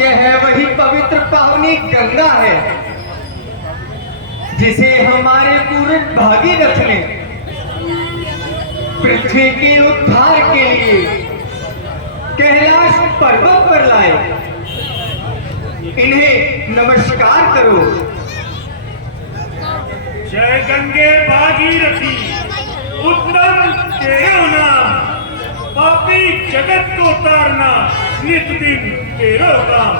यह वही पवित्र पावनी गंगा है जिसे हमारे पूर्व भागीरथ ने पृथ्वी के उद्धार के लिए कैलाश पर्वत पर लाए। इन्हें नमस्कार करो। जय गंगे भागीरथी, उत्तम तेरो नाम, पापी जगत को तारना नित दिन तेरो काम।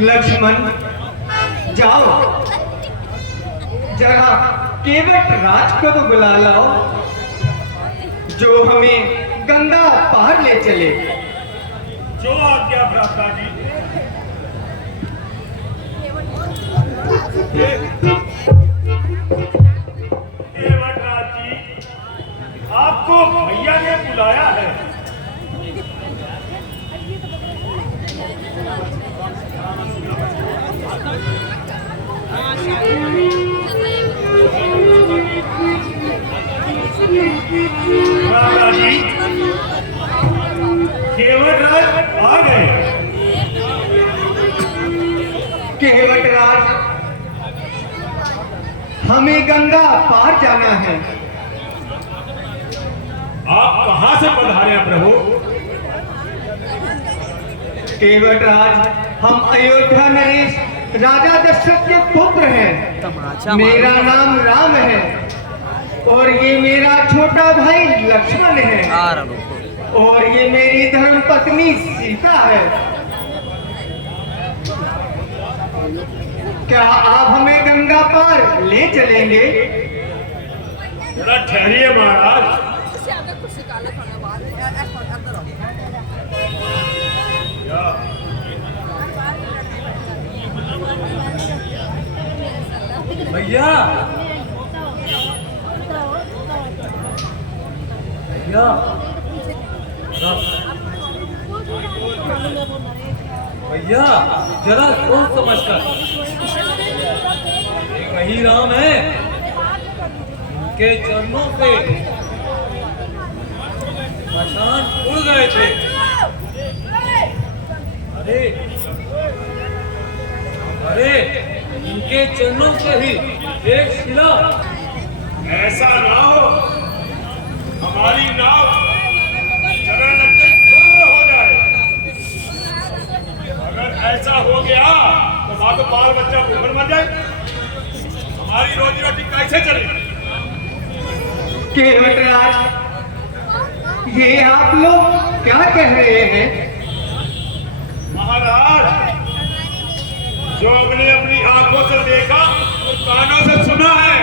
लक्ष्मण जाओ, जरा केवट राज को तो बुला लाओ जो हमें गंगा पार ले चले। जो आज्ञा भ्राता जी। केवटराज जी, आपको भैया ने बुलाया है। भ्राता जी, केवटराज आ गए। केवटराज, हमें गंगा पार जाना है। आप कहां से पधारे हैं प्रभु? केवटराज, हम अयोध्या नरेश राजा दशरथ के पुत्र हैं। मेरा नाम राम है और ये मेरा छोटा भाई लक्ष्मण है और ये मेरी धर्म पत्नी सीता है। क्या आप हमें गंगा पार ले चलेंगे? थोड़ा ठहरिए महाराज। भैया भैया भैया जरा सोच समझ कर, वही राम है, उनके चरणों पे मचान उड़ गए थे। अरे अरे उनके चरणों से ही एक शिला। ऐसा ना हो, हमारी नाव जरा लगते हो जाए। अगर ऐसा हो गया तो माँ तो बाल बच्चा भूखन मर जाए। हमारी रोजी रोटी कैसे चलेगी? केवटराज, ये आप लोग क्या कह रहे हैं? महाराज, जो हमने अपनी आंखों से देखा और कानों से सुना है,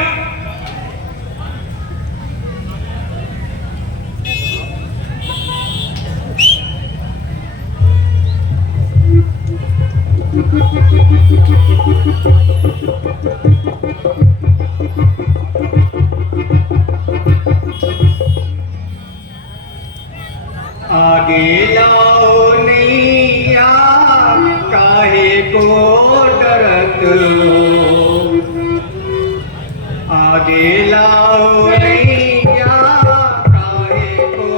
आगे लाओ नैया, काहे को डरत हो। आगे लाओ नैया, काहे को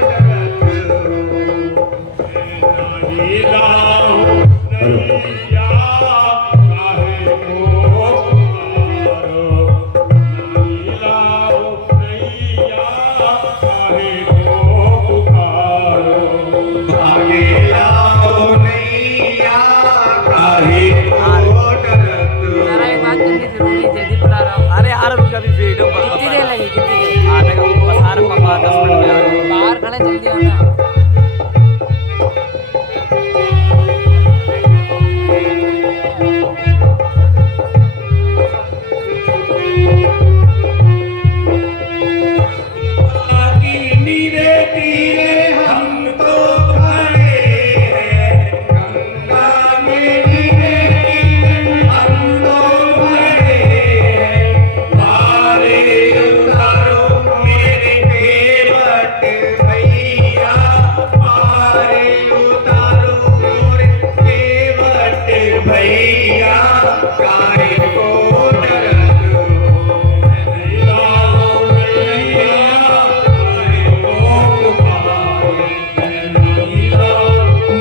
डरत हो। आगे लाओ नैया, काहे को पुकारो। आगे लाओ नैया, काहे को पुकारो। आगे लाओ नैया, काहे को डरत हो। एक बात करनी थी, रोनी जल्दी बुला रहा हूँ। अरे यार रुक जा, अभी वीडियो कितनी देर लगी? कितनी देर? आने का बस यार 5-10 मिनट में। बाहर खड़े, जल्दी आना।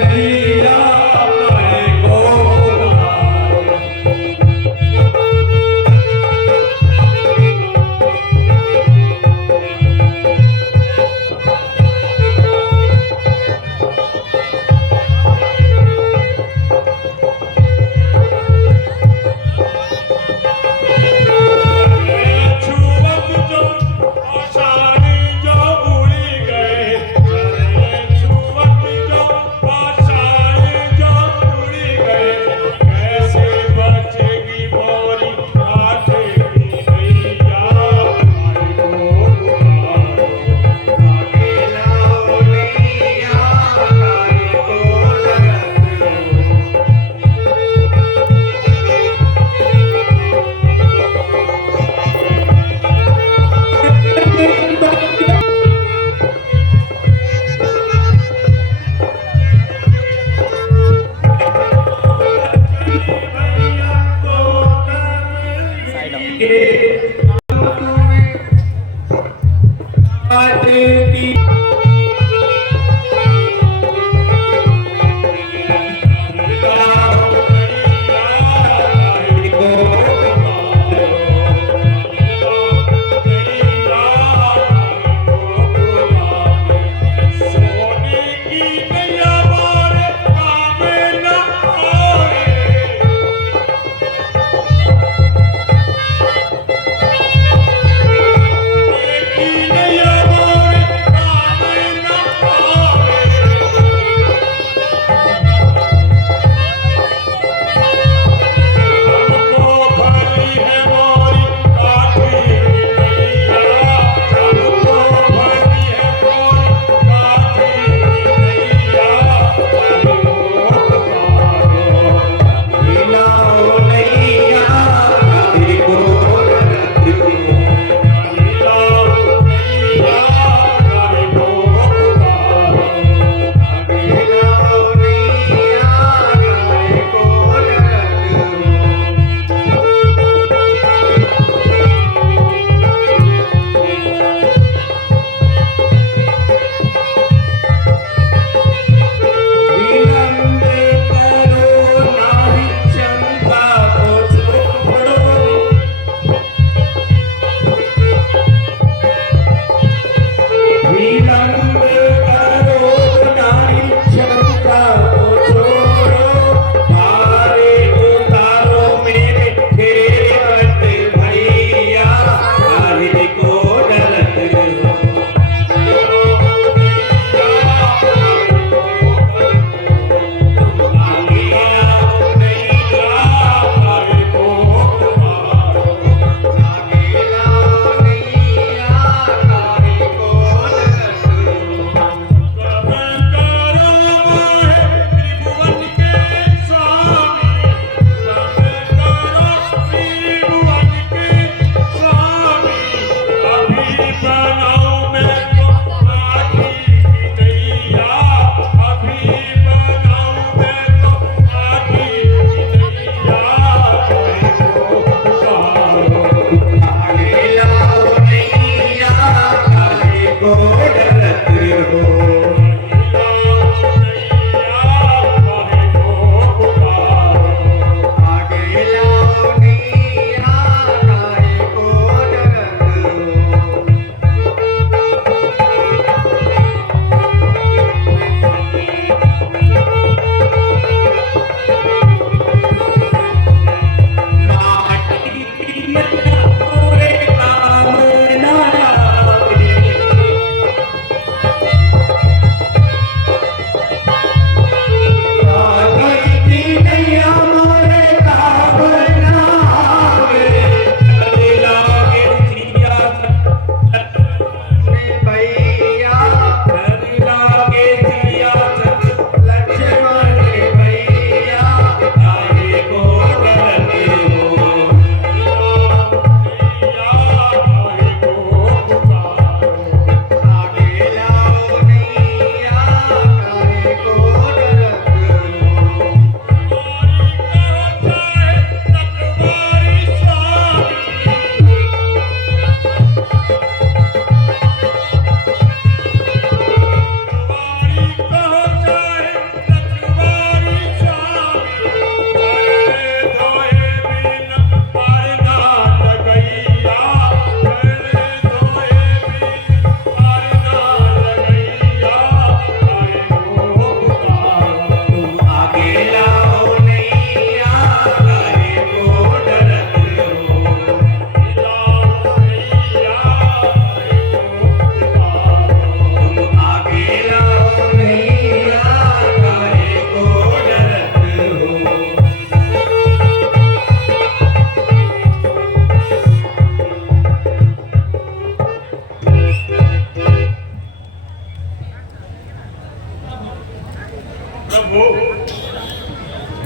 नैया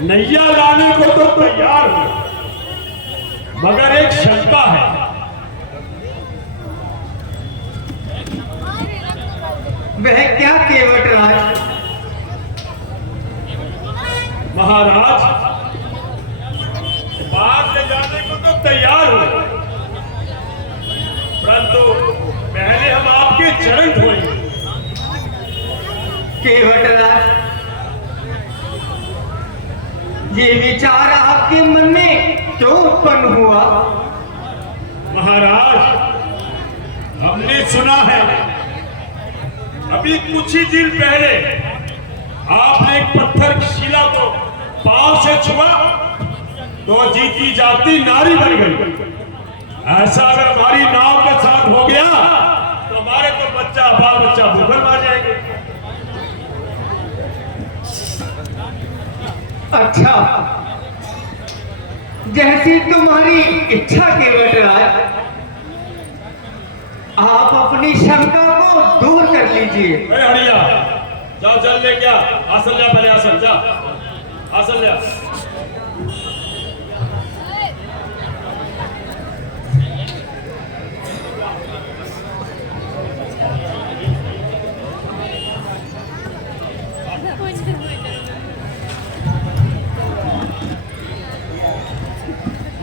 नैया लाने को तो तैयार हूं, मगर एक शंका है। वह क्या केवट राज? महाराज, बात ले जाने को तो तैयार हूं, परंतु पहले हम आपके चरण धोएंगे। केवटराज, ये विचार आपके मन में क्यों उत्पन्न हुआ? महाराज, हमने सुना है अभी कुछ ही दिन पहले आपने एक पत्थर की शिला को पांव से छुआ तो जीती जाती नारी बन गई। ऐसा अगर हमारी नाव के साथ हो गया तो हमारे तो बाल बच्चा भूखल मार जाएंगे। अच्छा, जैसी तुम्हारी इच्छा केवटराज, आप अपनी शंका को दूर कर लीजिए। अरे हरिया, जा जल ले क्या, आसन ले, पहले आसन जा, आसन ले।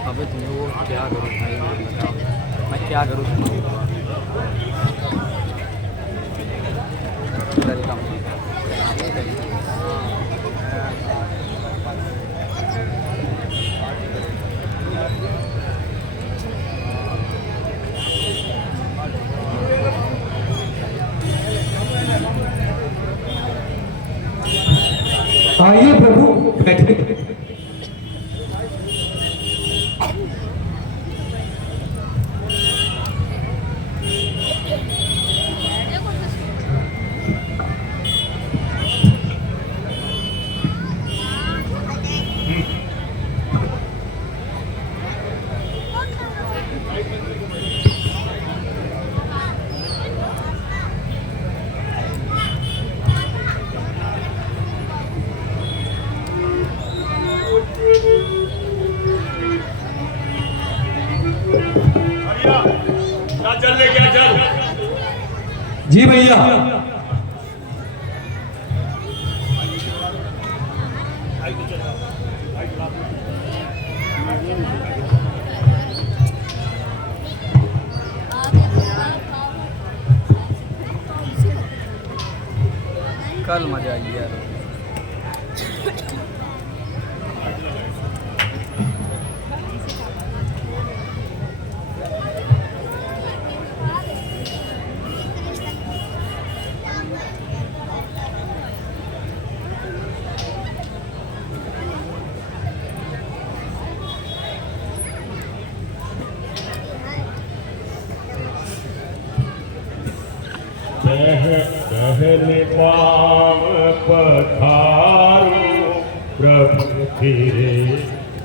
अबे तुम्हें वो क्या करूँ भाई, बताओ मैं क्या करूँ तुम्हें? आइए प्रभु, बैठिए। हरिया, जा जल ले क्या, जल। जी भैया। कल मजा आई यार। पहले पाव पधारो प्रभु तेरे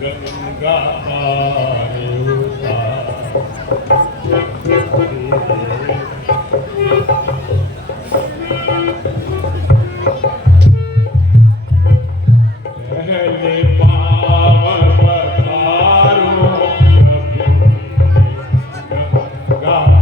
गंगा पार पहले पाव पधारो प्रभु गंगा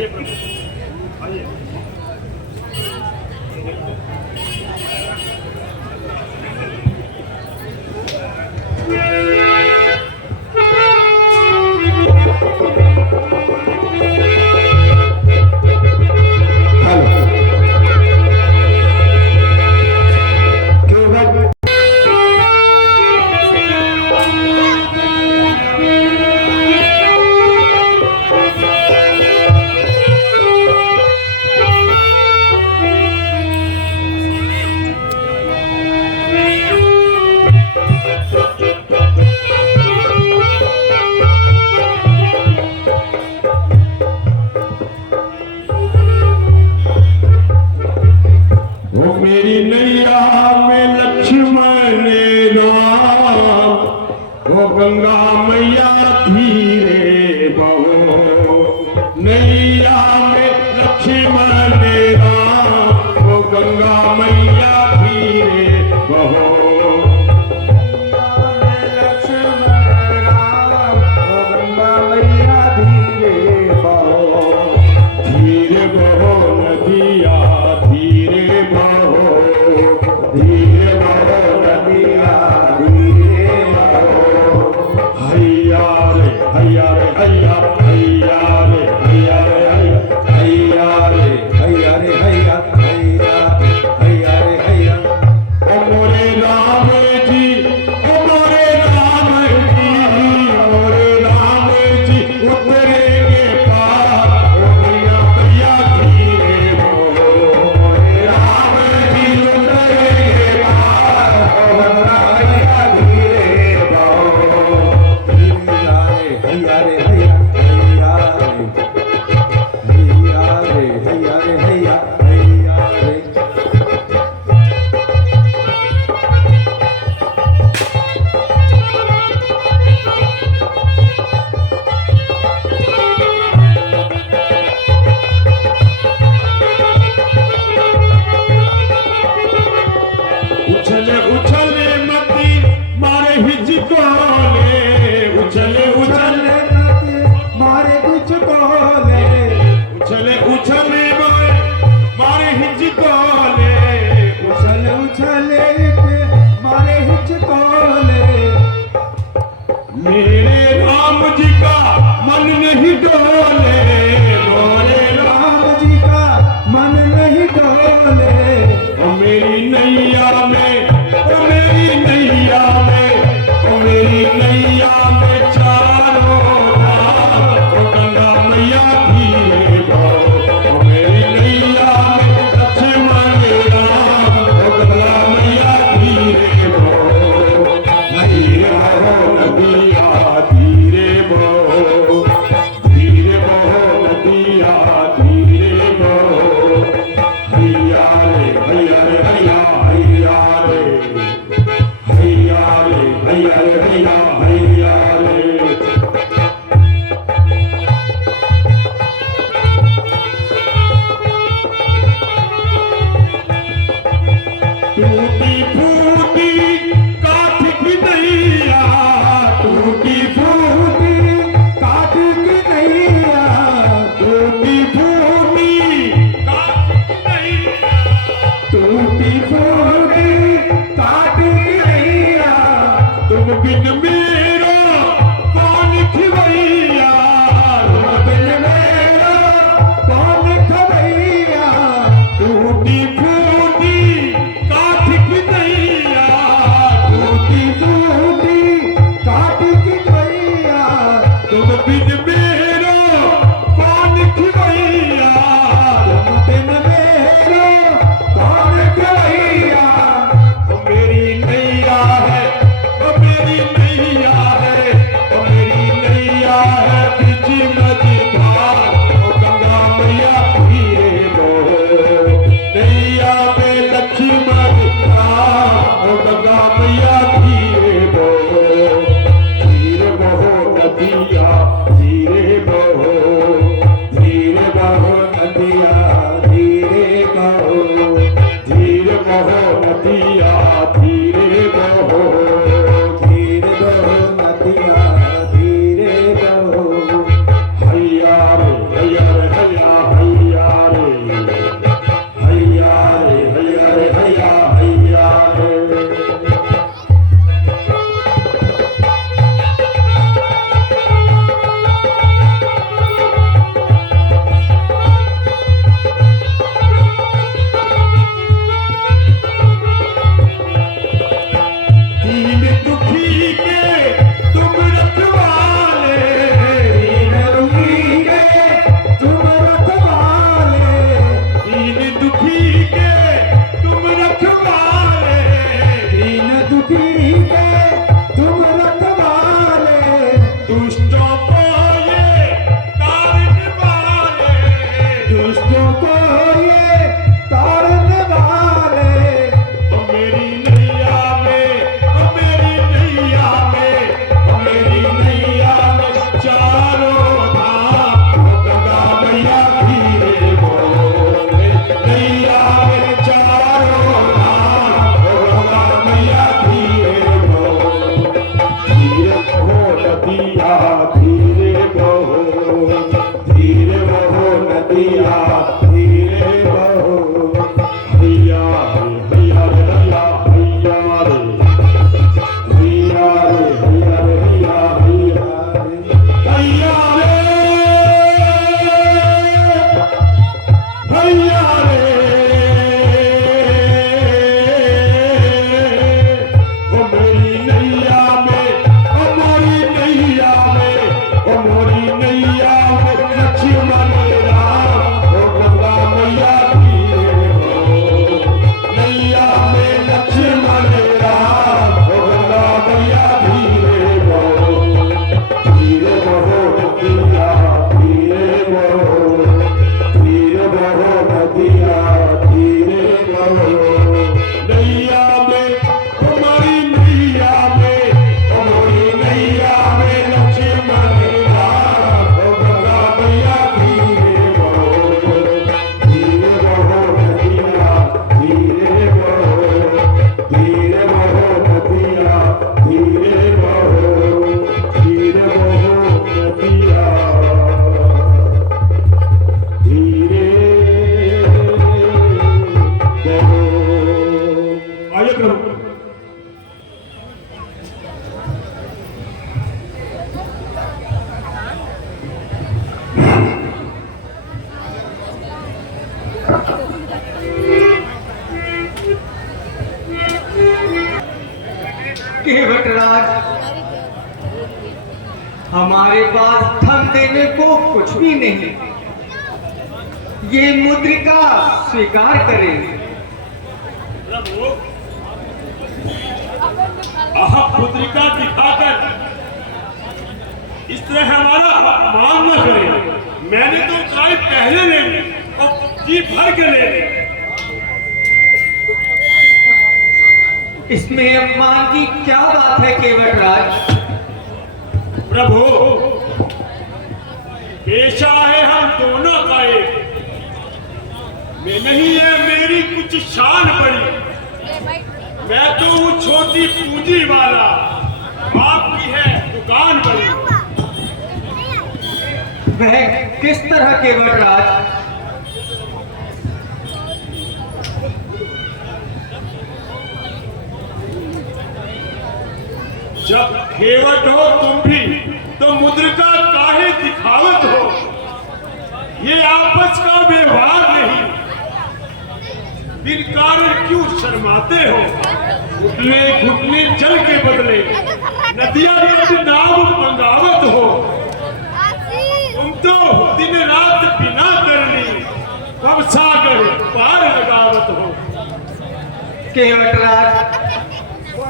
आइए प्रभु आइए। वो मेरी नैया में लक्ष्मण राम, वो गंगा मैया धीरे बहो। नैया में लक्ष्मण राम, वो गंगा मैया धीरे बहो। लक्ष्मण राम, वो गंगा मैया धीरे बहो। धीरे बहो नदिया धीरे बहो, धीरे बहो नदिया धीरे बहो। हैया रे हैया रे हैया, हैया रे हैया रे हैया, हैया रे हैया रे हैया, हैया रे हैया रे हैया। ओ मोरे नदिया धीरे बहो हैया हैया हैया हैया रे हैया रे हैया हैया हैया रे हैया रे ओ मेरी नैया में ओ मोरी नैया में ओ मोरी नैया में लक्ष्मण राम ओ गंगा मैया धीरे बहो नैया में लक्ष्मण राम ओ गंगा मैया धीरे बहो नदिया धीरे बहो नदिया धीरे बहो नैया में हमारी नैया में हमारी नैया में लक्ष्मण राम ओ गंगा मैया धीरे बहो नदिया धीरे बहो नदिया धीरे बहो नदिया धीरे बहो। आइए प्रभु केवटराज, हमारे पास धन देने को कुछ भी नहीं, ये मुद्रिका स्वीकार करें। प्रभु आप मुद्रिका दिखाकर इस तरह हमारा अपमान न करें। मैंने तो चाय पहले ले ली और जी भर के ले ली। इसमें अपमान की क्या बात है केवटराज? प्रभु पेशा है हम दोनों का एक, मैं नहीं है मेरी कुछ शान बड़ी, मैं तो हूँ छोटी पूंजी वाला, आपकी है दुकान बड़ी। वह किस तरह केवटराज? जब खेवट हो तुम भी तो मुद्रिका काहे दिखावत हो, ये आपस का व्यवहार नहीं, बिन कारण क्यों शर्माते हो? घुटने घुटने जल के बदले नदिया में नाव मंगावत हो, तुम तो दिन रात बिना तरनी कब सागर पार लगावत हो। केवटराज,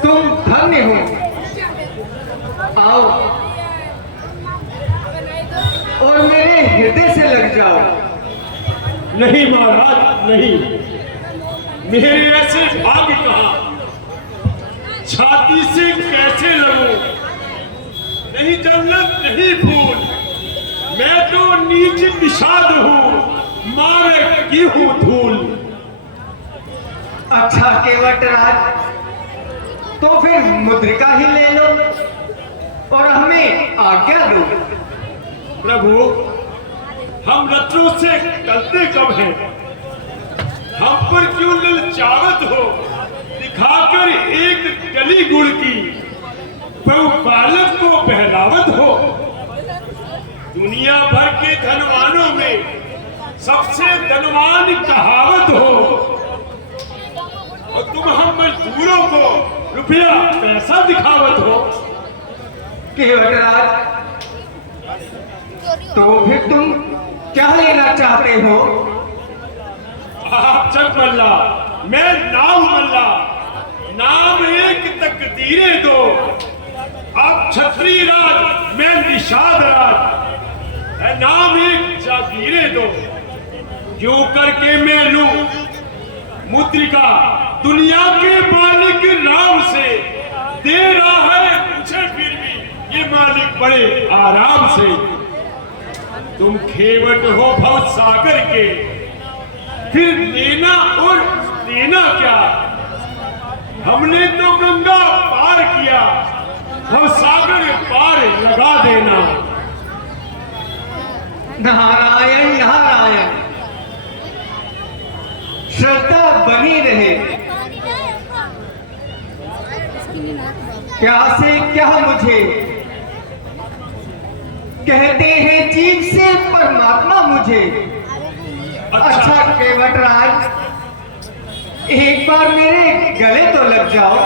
तुम धन्य हो, आओ और मेरे हृदय से लग जाओ। नहीं महाराज नहीं, मेरे ऐसे भाग्य कहाँ, छाती से कैसे लगूं? नहीं जन्नत नहीं फूल, मैं तो नीच निषाद हूँ, मारे की हूँ धूल। अच्छा केवटराज, तो फिर मुद्रिका ही ले लो और हमें आज्ञा दो। प्रभु हम रत्नों से टलते कब हैं, हम पर क्यों ललचावत हो? दिखाकर एक गली गुड़ की बहु बालक को बहलावत हो। दुनिया भर के धनवानों में सबसे धनवान कहावत हो, और तुम हम मजदूरों को रुपया पैसा दिखावत हो। केवटराज, तो फिर तुम क्या लेना चाहते हो? आप जग मल्ला, मैं नाव मल्ला, नाम एक तकदीरें दो। आप छत्री राज, मैं निषाद राज, है नाम एक जागीरें दो। यूं करके मैं लूं मुद्रिका दुनिया के मालिक राम से, दे रहा है मुझे फिर भी ये मालिक बड़े आराम से। तुम खेवट हो भव सागर के, फिर लेना और देना क्या? हमने तो गंगा पार किया, भव सागर पार लगा देना। नारायण नारायण। कायम, श्रद्धा बनी रहे। क्या से क्या मुझे कहते हैं जीव से परमात्मा मुझे। अच्छा केवटराज, एक बार मेरे गले तो लग जाओ।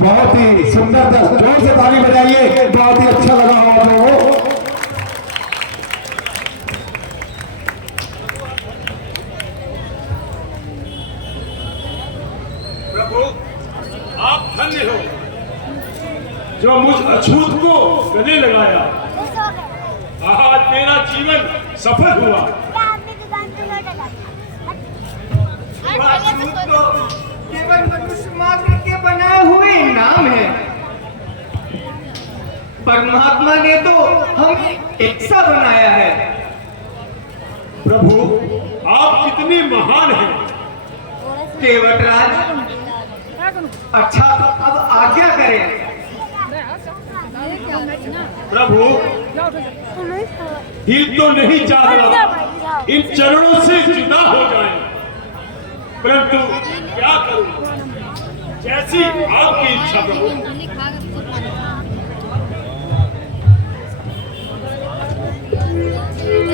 बहुत ही सुंदर था, जोर से ताली बजाइए, बहुत ही अच्छा लगा हम आप लोगों को। प्रभु आप धन्य हो जो मुझ अछूत को गले लगाया। आज मेरा जीवन सफल हुआ। अछूत तो केवल मनुष्य मात्र के बनाए हुए नाम है। परमात्मा ने तो हम एक सा बनाया है। प्रभु आप कितनी महान हैं। केवटराज, अच्छा तो अब आज्ञा करें। प्रभु दिल तो नहीं चाहता इन चरणों से जुदा हो जाए, परंतु क्या करूं, जैसी आपकी इच्छा प्रभु।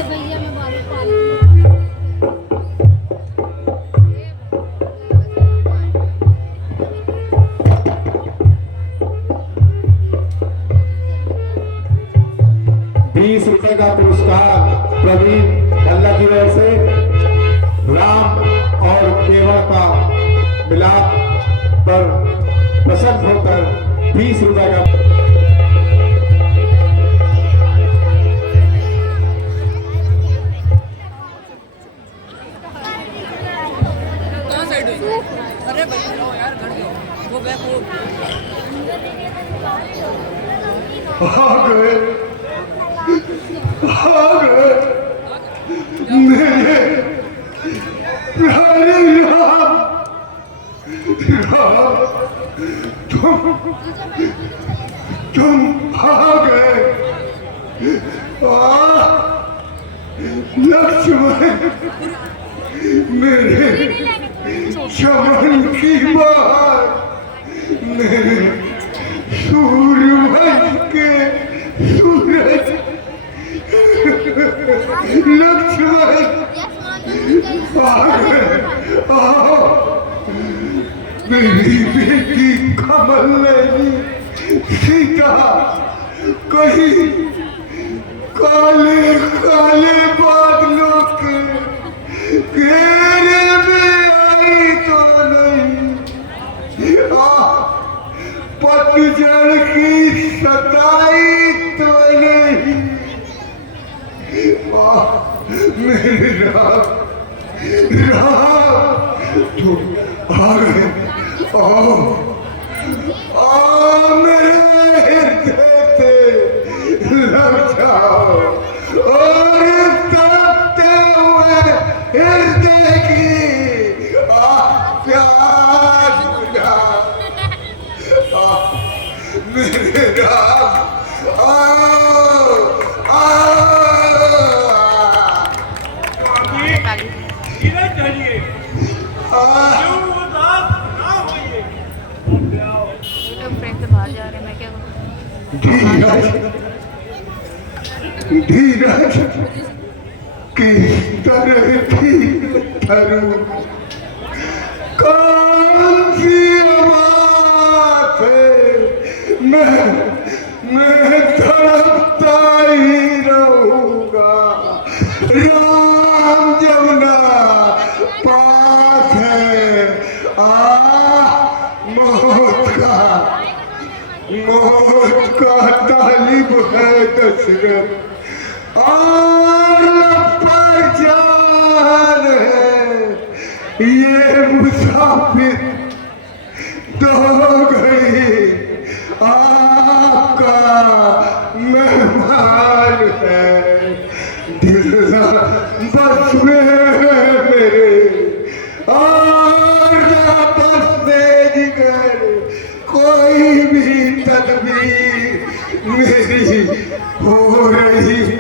भैया मैं बाबू पाल 20 रुपए का पुरस्कार प्रवीण भल्ला की ओर से राम और केवल का मिलाप पर प्रसन्न होकर 20 रुपए का अरे भाई यार घर वो बैक वो आ गए मेरे प्यारे राम। तुम आ गए। लक्ष्मण मेरे चमन की बात, मेरे सूर्यवंश के सूरज लक्ष्मण आओ। मेरी बेटी कमल नैनी सीता कहीं काले काले बादलों के घेरे में आई तो नहीं, पतझड़ की सताई तो नहीं। मेरे राम तुम आ गए। आओ मेरे हृदय से लग जाओ और तड़पते हुए हृदय की प्यास बुझाओ। मेरे राम आओ आओ। इधर चलिए, क्यों उदास ना होइए। प्रेम से बाहर जा रहे हैं, मैं क्या करूं? धीरज किस तरह की धरूं, कौन सी आवाज़ से मैं तड़पता ही रहूंगा। राम जमुना पास है, मौत का तालिब है दशरथ और पहचान है ये मुसाफिर। दो घड़ी आपका मेहमान है, दिल बस में मेरे और बस में जिगर। कोई भी तदबीर मेरी हो रही न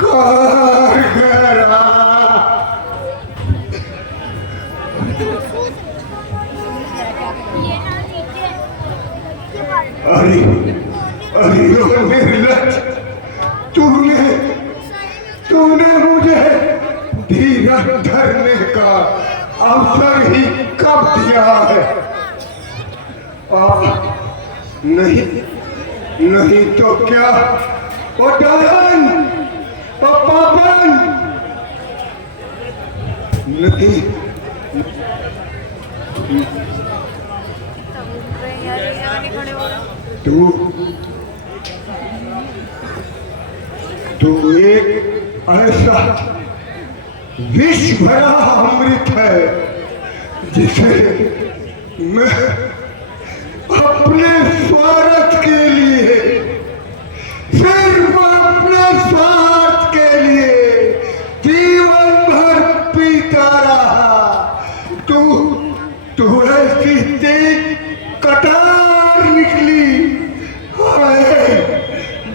कारगरा। अरे अरे ओ निर्लज, तूने मुझे धीरज धरने का अवसर ही कब दिया है? नहीं तो क्या ओ डायन, ओ पापन, नहीं तू एक ऐसा विष भरा अमृत है जिसे मैं अपने स्वार्थ के लिए, सिर्फ अपने स्वार्थ के लिए जीवन भर पीता रहा। तू ऐसी तेज कटार निकली है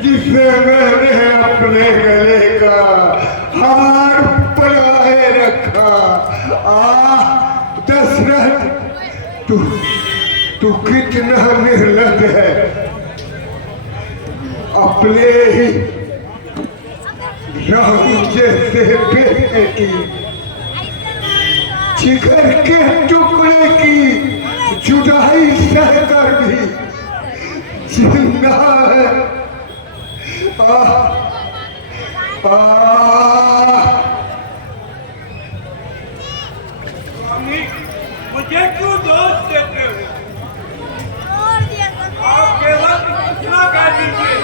जिसे मैंने अपने गले का हार बनाए रखा। दशरथ, तू कितना निर्लज है। अपने ही राम जैसे बेटे की जिगर के टुकड़े की जुदाई सहकर भी जिंदा है। मुझे क्यों दोष देते हो? आप केवल इतना कह दीजिए,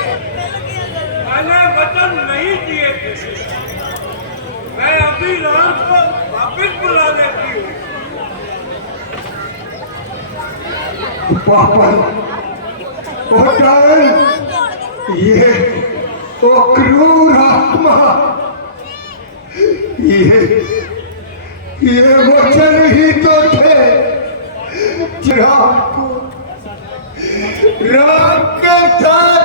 मैंने वचन नहीं दिए थे। मैं अभी राम को वापिस बुला देती हूँ। पापन, ओ डायन, ये तो क्रूर आत्मा, ये वचन ही तो थे राम के साथ